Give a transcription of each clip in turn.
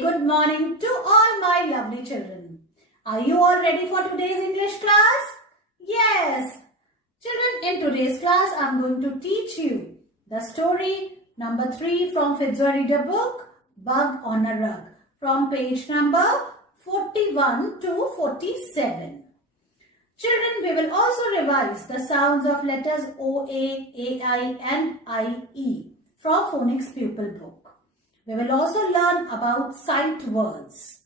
good morning to all my lovely children. Are you all ready for today's English class? Yes. Children, in today's class, I'm going to teach you the story number 3 from Fitzroy Reader book, Bug on a Rug, from page number 41 to 47. Children, we will also revise the sounds of letters O, A, I, and I, E from Phonics Pupil book. We will also learn about sight words.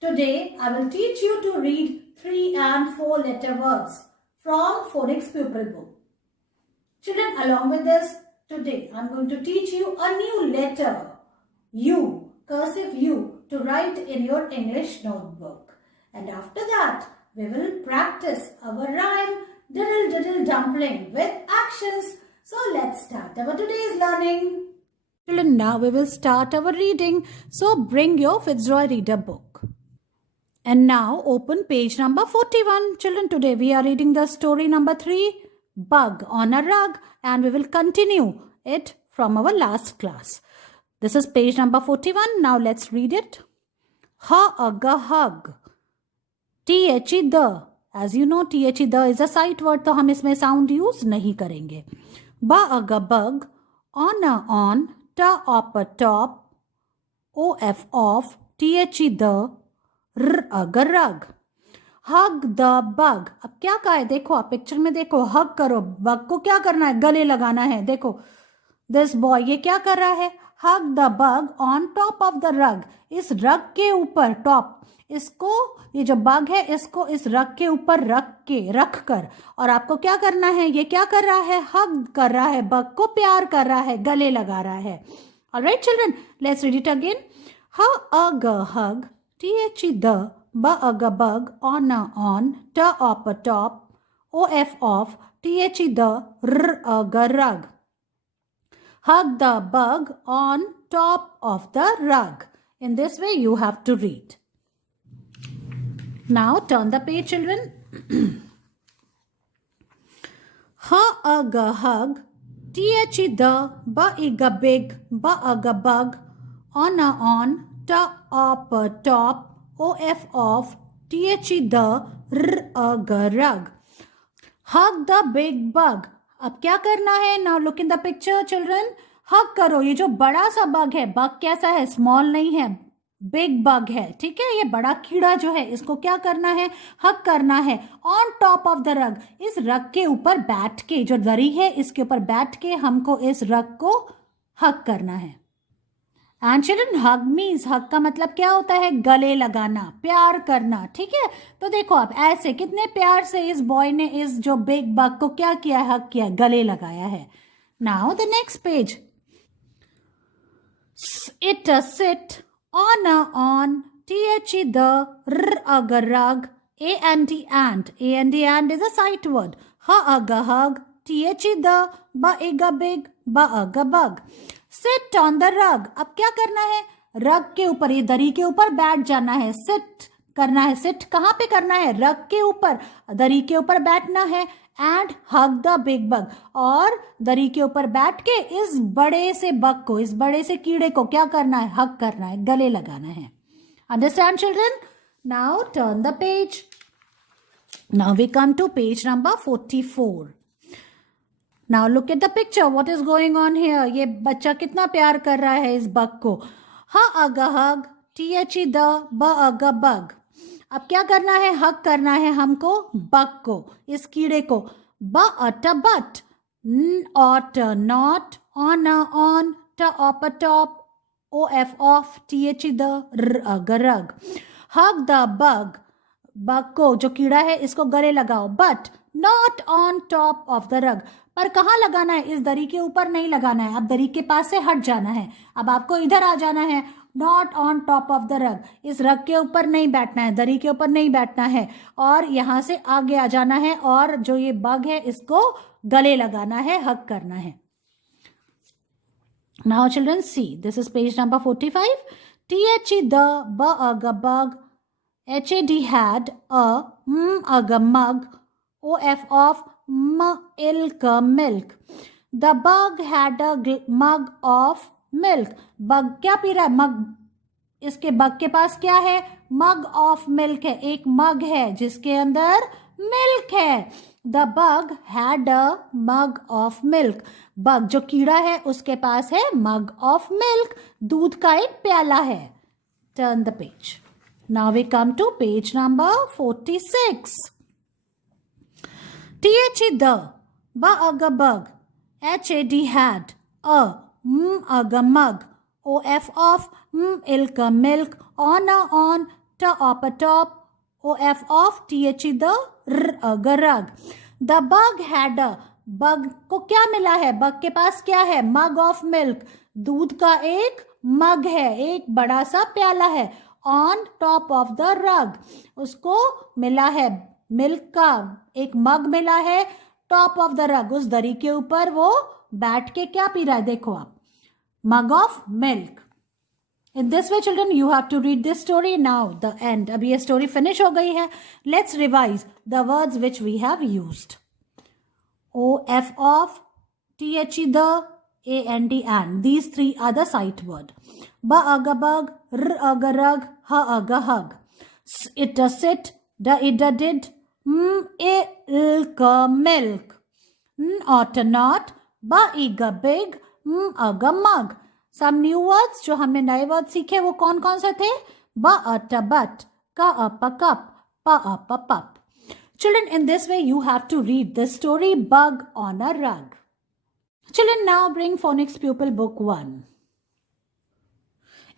Today, I will teach you to read 3 and 4 letter words from Phonics Pupil book. Children, along with this, today I am going to teach you a new letter, U, cursive U, to write in your English notebook. And after that, we will practice our rhyme, diddle diddle dumpling, with actions. So let's start our today's learning. Children, now we will start our reading. So bring your Fitzroy Reader book. And now open page number 41. Children, today we are reading the story number 3, Bug on a Rug, and we will continue it from our last class. This is page number 41. Now let's read it. Hug. T-H-E the. As you know, T-H-E the is a sight word, तो हम इसमें sound use नहीं करेंगे. Bug, on, ta up a top, of off, T-H-E the, rug. Hug the bug. अब क्या कहा है देखो, आप पिक्चर में देखो, हग करो. बग को क्या करना है, गले लगाना है. देखो दिस बॉय ये क्या कर रहा है, hug the bug on top of the rug. इस रग के ऊपर, टॉप, इसको, ये जो बग है इसको इस रग के ऊपर रख कर, और आपको क्या करना है, ये क्या कर रहा है, हग कर रहा है, बग को प्यार कर रहा है, गले लगा रहा है. Alright children, let's read it again. Hug, T-H-E the, bug, on, ta up a top, off, T-H-E the, rug. Hug the bug on top of the rug. In this way you have to read. Now turn the page, children. Hug, T-H-E the, big, bug, on, ta up a top, off, T-H-E the, rug. Hug the big bug. अब क्या करना है, now look in the picture children. Hug करो ये जो बड़ा सा bug है. बग कैसा है, स्मॉल नहीं है, बिग बग है, ठीक है. ये बड़ा कीड़ा जो है इसको क्या करना है, हग करना है. On top of the rug, इस रग के ऊपर बैठ के, जो दरी है इसके ऊपर बैठ के हमको इस रग को हग करना है. एंड चिल्ड्रन, हग मीन्स, हग का मतलब क्या होता है, गले लगाना, प्यार करना, ठीक है. तो देखो आप ऐसे कितने प्यार से इस बॉय ने इस जो बिग बग को क्या किया, हग किया, गले लगाया है. Now the next page. It a sit, on, T-H-E the, rug, A-N-D ant is a sight word. Hug, T-H-E the, big, bug. Sit on the rug. अब क्या करना है, रग के ऊपर, ये दरी के ऊपर बैठ जाना है. सिट करना है. सिट कहाँ पे करना है, रग के ऊपर, दरी के ऊपर बैठना है. And hug the big bug, और दरी के ऊपर बैठ के इस बड़े से बग को, इस बड़े से कीड़े को क्या करना है, हग करना है, गले लगाना है. Understand children. Now turn the page. Now we come to page number 44. Now look at the picture. What is going on here? ये बच्चा कितना प्यार कर रहा है इस बग को. हग, T-H-E the, bug. अब क्या करना है, हग करना है हमको बग को, इस कीड़े को. but, not, on, ta up a top, off, T-H-E the, rug. Hug the bug को, जो कीड़ा है इसको गले लगाओ. but not on top of the rug. पर कहाँ लगाना है, इस दरी के ऊपर नहीं लगाना है. अब दरी के पास से हट जाना है. अब आपको इधर आ जाना है. Not on top of the rug, इस रग के ऊपर नहीं बैठना है, दरी के ऊपर नहीं बैठना है, और यहाँ से आगे आ जाना है, और जो ये बग है इसको गले लगाना है, हग करना है. Now children see, this is page number 45. T-H-E the, bug, H-A-D had, a mug, off, milk. The bug had a mug of milk. Bug क्या पी रहा है, मग इसके बग के पास क्या है? मग ऑफ मिल्क है, एक मग है जिसके अंदर मिल्क है. The bug had a mug of milk. Bug जो कीड़ा है उसके पास है मग ऑफ मिल्क, दूध का एक प्याला है. Turn the page. Now we come to page number 46. TH the bug HAD had a ug mug OF of ilk milk on a on top a top OF of TH the rug. The bug had a bug को क्या मिला है? Bug के पास क्या है? मग of milk, दूध का एक मग है, एक बड़ा सा प्याला है. ऑन टॉप ऑफ द रग, उसको मिला है मिल्क का एक मग मिला है टॉप ऑफ द रग, उस दरी के ऊपर वो बैठ के क्या पी रहा है? देखो आप, mug of milk. In this way children you have to read this story. Now the end. अभी ये स्टोरी फिनिश हो गई है. Let's revise the words which we have used. O F of TH the AND and. These three are the sight word. Ba aga bug, r aga rug, ha aga hug. S it a sit, da it a did, ilk milk. N ought not, ba iga big, aga mug. Some new words जो हमने नए word सीखे वो कौन कौन से थे? Ba a but, ka up a cup, pa up a pup. Children, in this way you have to read the story Bug on a Rug. Children, now bring Phonics Pupil Book 1.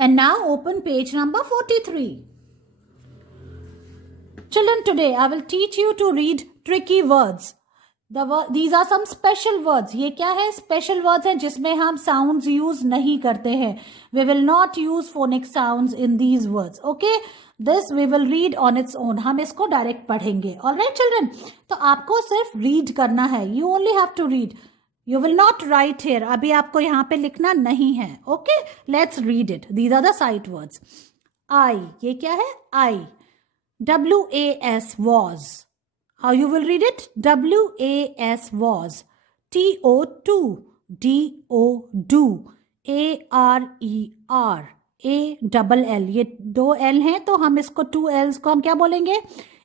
And now open page number 43. Children, today I will teach you to read tricky words. These are some special words. ये क्या है? Special words हैं जिसमें हम sounds use नहीं करते हैं. We will not use phonic sounds in these words. Okay? This we will read on its own. हम इसको डायरेक्ट पढ़ेंगे. Alright children? तो आपको सिर्फ read करना है. You only have to read. You will not write here. अभी आपको यहाँ पे लिखना नहीं है. Okay? Let's read it. These are the sight words. I. ये क्या है? I. WAS was. How you will read it? WAS was. TO2. DO do. ARER. ALL. ये दो L हैं तो हम इसको 2 L's को हम क्या बोलेंगे?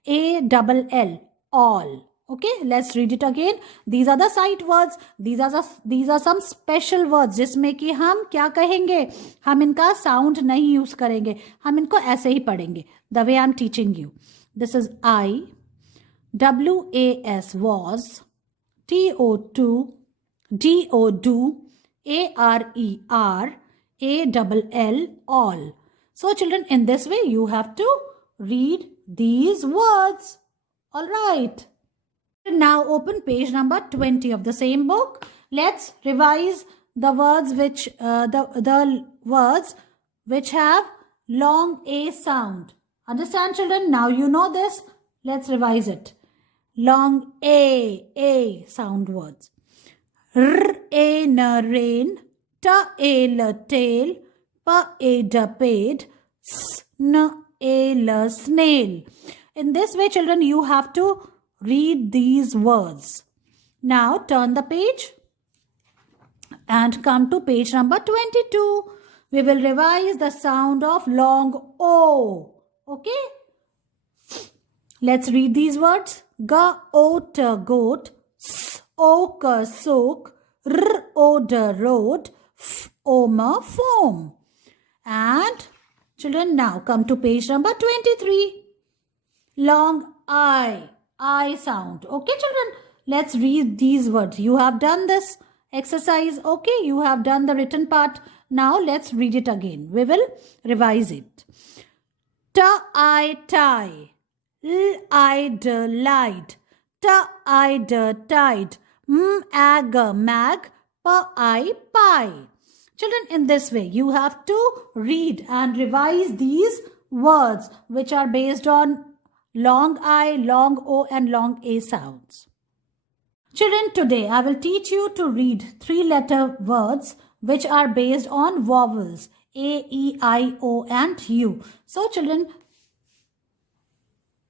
ALL. All. Okay, let's read it again. These are the sight words. These are some special words जिसमें कि हम क्या कहेंगे? हम इनका sound नहीं use करेंगे. हम इनको ऐसे ही पढ़ेंगे. The way I'm teaching you. This is I. WAS was. TO2. DO do. ARER. ALL all. So children, in this way you have to read these words. All right. Now open page number 20 of the same book. Let's revise the words which the words which have long A sound. Understand children? Now you know this. Let's revise it. Long A sound words. R A N rain. Ta A L tail. Pa A da paid. S N A L snail. In this way children you have to read these words. Now turn the page and come to page number 22. We will revise the sound of long O. Okay? Let's read these words. Ga o ta goat, s o ka soak, r o da road, f o ma foam. And children now come to page number 23. Long I sound. Okay children, let's read these words. You have done this exercise. Okay, you have done the written part. Now let's read it again. We will revise it. Ta-I tie. L-I-D lied. Ta-I-D tide. M-ag mag. Pa-I pie. Children, in this way you have to read and revise these words which are based on long I, long O and long A sounds. Children, today I will teach you to read 3-letter words which are based on vowels A, E, I, O and U. So children,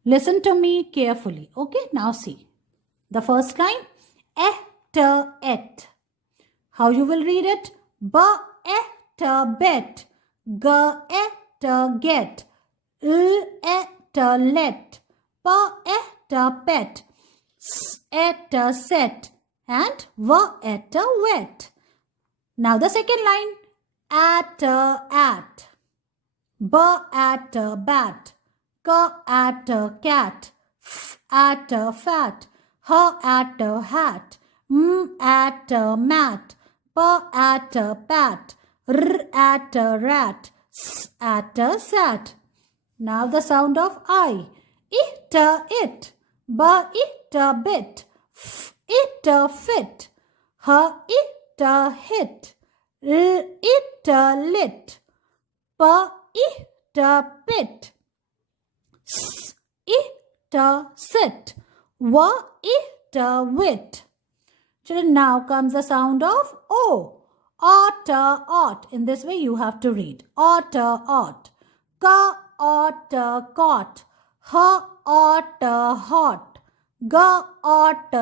listen to me carefully. Okay, now see. The first line, et. How you will read it? Ba et bet. Ga et get, let, pet, set, and wet. Now the second line, at, bat, cat, fat, hat, mat, pat, rat, sat. Now the sound of I. It, bit, it, fit, it, hit, it, lit, it, pit, it, sit, it, wit. Children, now comes the sound of O. Ought. In this way you have to read. Ought. Caught. Hot. Got.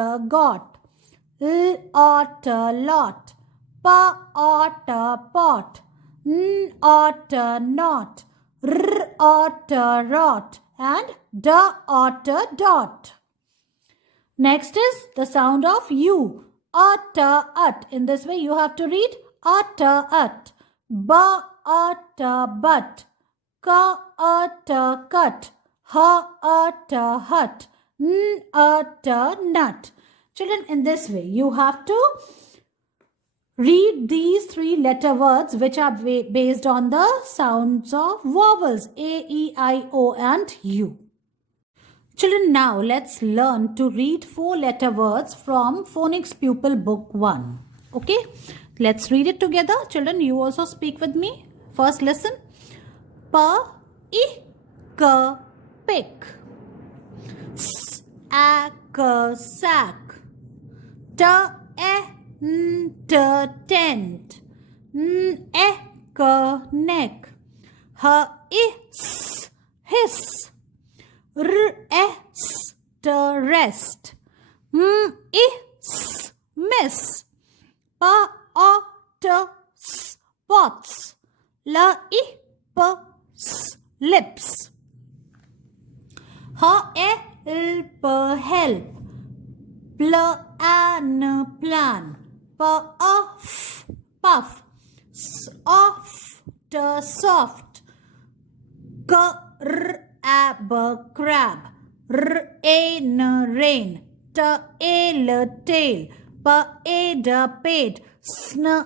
Lot. Pot. Not. Rot. And dot. Next is the sound of U. Ut. In this way you have to read ut. But. Cut. Hut. Nut. Children, in this way you have to read these 3 letter words which are based on the sounds of vowels A, E, I, O and U. Children, now let's learn to read 4 letter words from Phonics Pupil Book 1. Okay, let's read it together. Children, you also speak with me. First listen. Pick. Sack. Tent. Neck. Hiss. Rest. Miss. Spots. Lips. Help. Plan. Puff. Soft. Crab. Rain. Tail. Paid. Snail.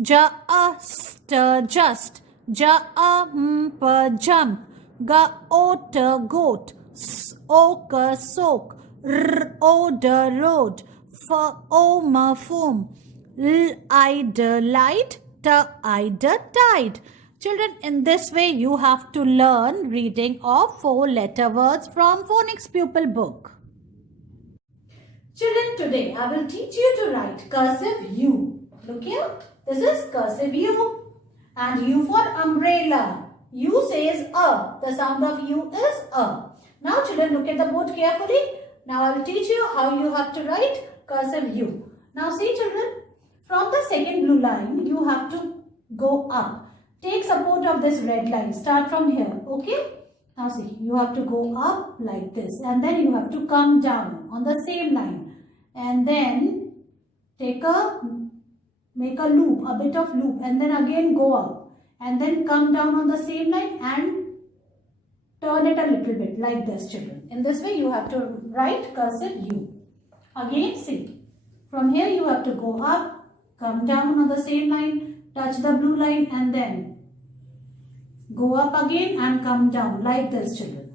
Just. Jump. Goat. Soak. Road. Foam. Light. Tide. Children, in this way you have to learn reading of 4 letter words from Phonics Pupil Book. Children, today I will teach you to write cursive U. Look here. This is cursive U. And U for umbrella. U says A. The sound of U is A. Now children, look at the board carefully. Now I will teach you how you have to write cursive U. Now see children, from the second blue line, you have to go up. Take support of this red line. Start from here. Okay? Now see, you have to go up like this. And then you have to come down on the same line. And then make a loop, a bit of loop. And then again go up. And then come down on the same line and turn it a little bit like this, children. In this way, you have to write cursive U. Again, see. From here, you have to go up, come down on the same line, touch the blue line and then go up again and come down like this, children.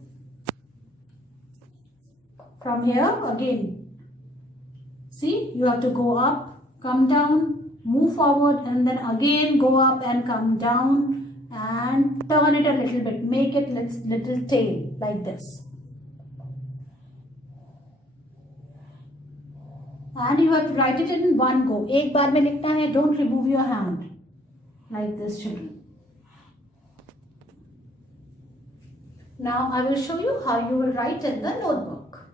From here, again. See, you have to go up, come down, move forward and then again go up and come down and turn it a little bit. Make it little tail like this. And you have to write it in one go. एक बार में लिखना है. Don't remove your hand. Like this, children. Now I will show you how you will write in the notebook.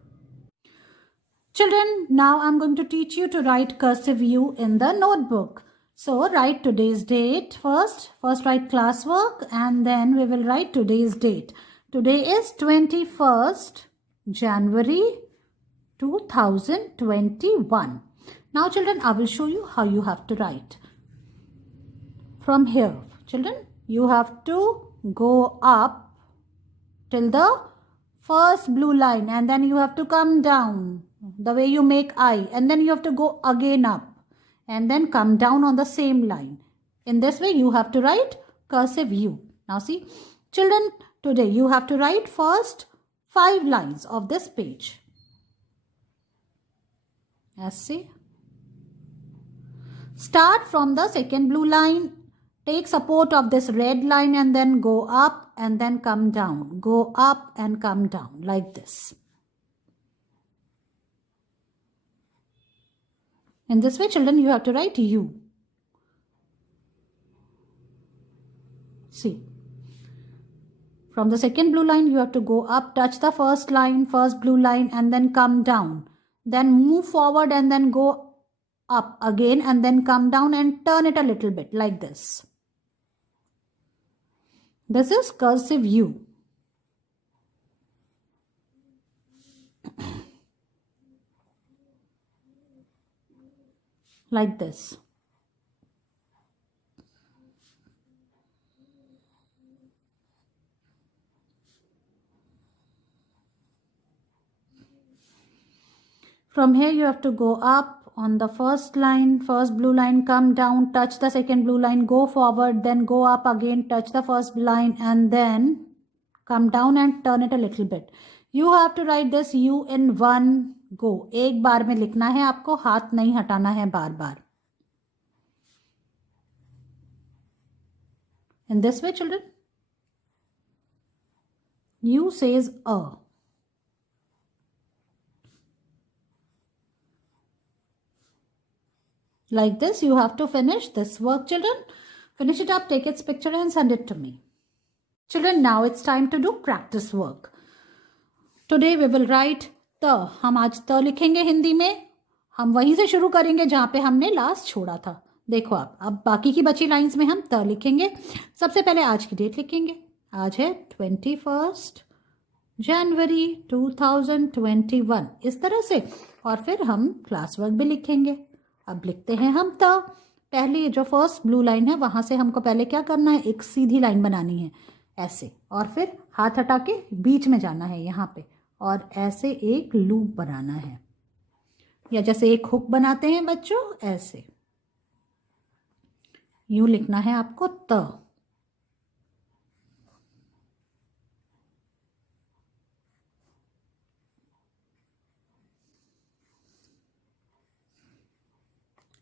Children, now I'm going to teach you to write cursive U in the notebook. So write today's date first. First write classwork and then we will write today's date. Today is 21st January 2021. Now children, I will show you how you have to write. From here, children, you have to go up till the first blue line and then you have to come down the way you make I, and then you have to go again up and then come down on the same line. In this way you have to write cursive U. Now see children, today you have to write first 5 lines of this page. As see, start from the second blue line, take support of this red line and then go up and then come down, go up and come down like this. In this way children, you have to write U. See, from the second blue line you have to go up, touch the first line, first blue line and then come down. Then move forward and then go up again and then come down and turn it a little bit like this. This is cursive U. Like this. From here you have to go up on the first line, first blue line, come down, touch the second blue line, go forward, then go up again, touch the first line and then come down and turn it a little bit. You have to write this U in one go. एक बार में लिखना है आपको, हाथ नहीं हटाना है बार बार. In this way children, U says A. Like this, you have to finish this work children. Finish it up, take its picture and send it to me. Children, now it's time to do practice work. Today we will write त. हम आज त लिखेंगे हिंदी में. हम वहीं से शुरू करेंगे जहाँ पे हमने लास्ट छोड़ा था. देखो आप, अब बाकी की बची लाइंस में हम त लिखेंगे. सबसे पहले आज की डेट लिखेंगे. आज है 21 जनवरी 2021 इस तरह से. और फिर हम क्लास वर्क भी लिखेंगे. अब लिखते हैं हम त. पहले जो फर्स्ट ब्लू लाइन है वहां से हमको पहले क्या करना है, एक सीधी लाइन बनानी है ऐसे, और फिर हाथ हटा के बीच में जाना है यहाँ पे और ऐसे एक लूप बनाना है, या जैसे एक हुक बनाते हैं बच्चों ऐसे. यूं लिखना है आपको त.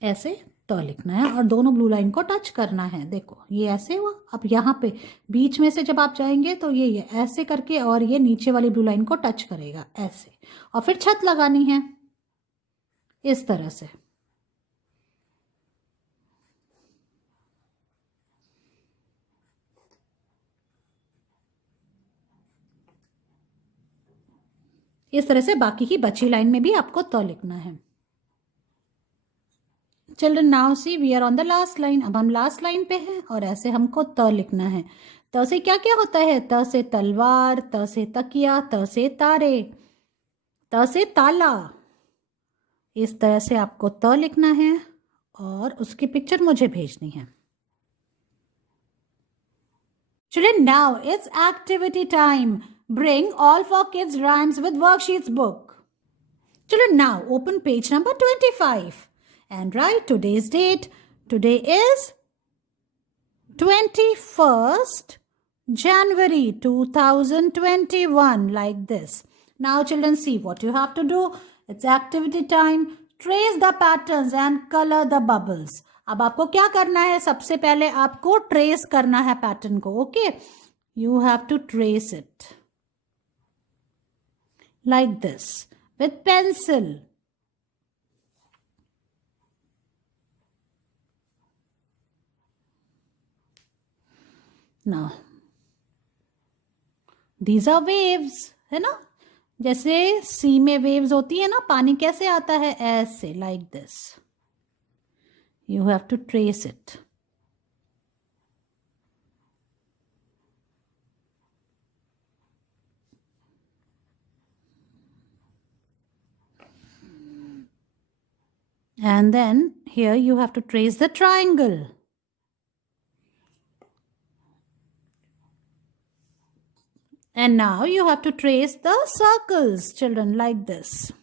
ऐसे त लिखना है और दोनों ब्लू लाइन को टच करना है. देखो ये ऐसे हुआ. अब यहाँ पे बीच में से जब आप जाएंगे तो ये ऐसे करके और ये नीचे वाली ब्लू लाइन को टच करेगा ऐसे, और फिर छत लगानी है इस तरह से. इस तरह से बाकी की बची लाइन में भी आपको त लिखना है. Children now see we are on the last line. अब हम लास्ट लाइन पे हैं और ऐसे हमको त लिखना है. त से क्या क्या होता है, त से तलवार, त से तकिया, त से तारे, त से ताला. इस तरह से आपको त लिखना है और उसकी पिक्चर मुझे भेजनी है. Children, now it's activity time. Bring all 4 kids rhymes with worksheets book. Children, now open page number 25 and write today's date. Today is 21st January 2021 like this. Now children, see what you have to do. It's activity time. Trace the patterns and color the bubbles. अब आपको क्या करना है, सबसे पहले आपको trace करना है पैटर्न को. Okay, you have to trace it like this with pencil. Now these are waves, है ना. जैसे सी में वेव्स होती है ना, पानी कैसे आता है, ऐसे like this. you have to trace it. And then here you have to trace the triangle. And now you have to trace the circles, children, like this.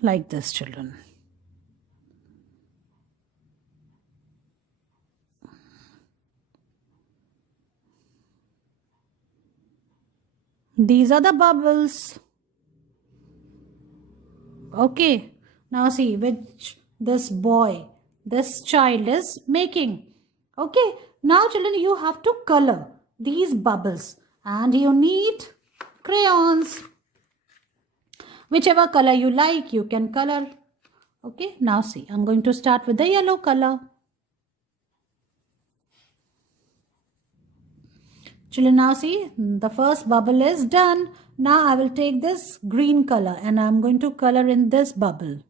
Like this, children. These are the bubbles. Okay, now see which this child is making. Okay, now children, you have to color these bubbles and you need crayons. Whichever color you like, you can color. Okay, now see, I'm going to start with the yellow color. Children, now see, the first bubble is done. Now I will take this green color and I'm going to color in this bubble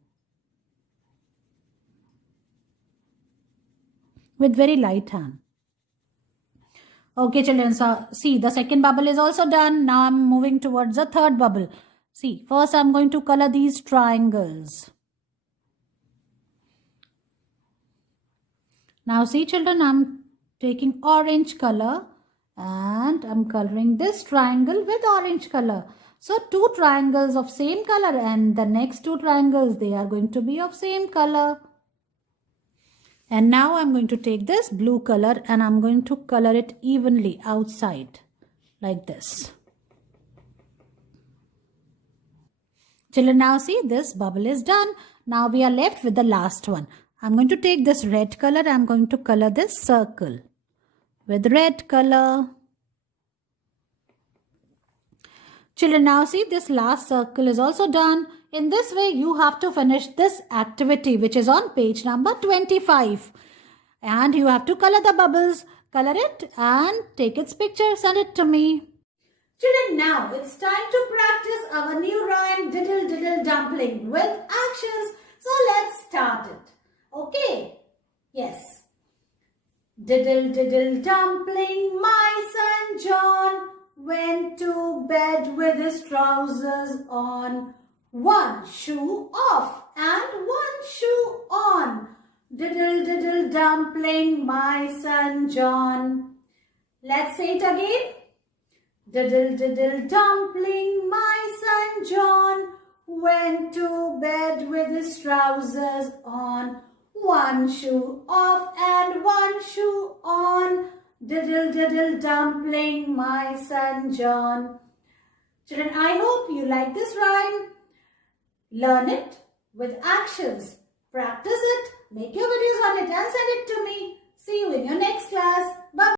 with very light hand. Okay, children, so see, the second bubble is also done. Now I'm moving towards the third bubble. See, first I'm going to color these triangles. Now see, children, I'm taking orange color and I'm coloring this triangle with orange color. So two triangles of same color and the next two triangles, they are going to be of same color. And now I'm going to take this blue color and I'm going to color it evenly outside like this. Children, now see, this bubble is done. Now we are left with the last one. I'm going to take this red color. I'm going to color this circle with red color. Children, now see, this last circle is also done. In this way, you have to finish this activity, which is on page number 25. And you have to color the bubbles, color it and take its picture, send it to me. Children, now it's time to practice our new rhyme, Diddle Diddle Dumpling, with actions. So let's start it. Okay? Yes. Diddle Diddle Dumpling, my son John went to bed with his trousers on. One shoe off and one shoe on. Diddle Diddle Dumpling, my son John. Let's say it again. Diddle Diddle Dumpling, my son John went to bed with his trousers on. One shoe off and one shoe on. Diddle Diddle Dumpling, my son John. Children, I hope you like this rhyme. Learn it with actions. Practice it, make your videos on it and send it to me. See you in your next class. Bye.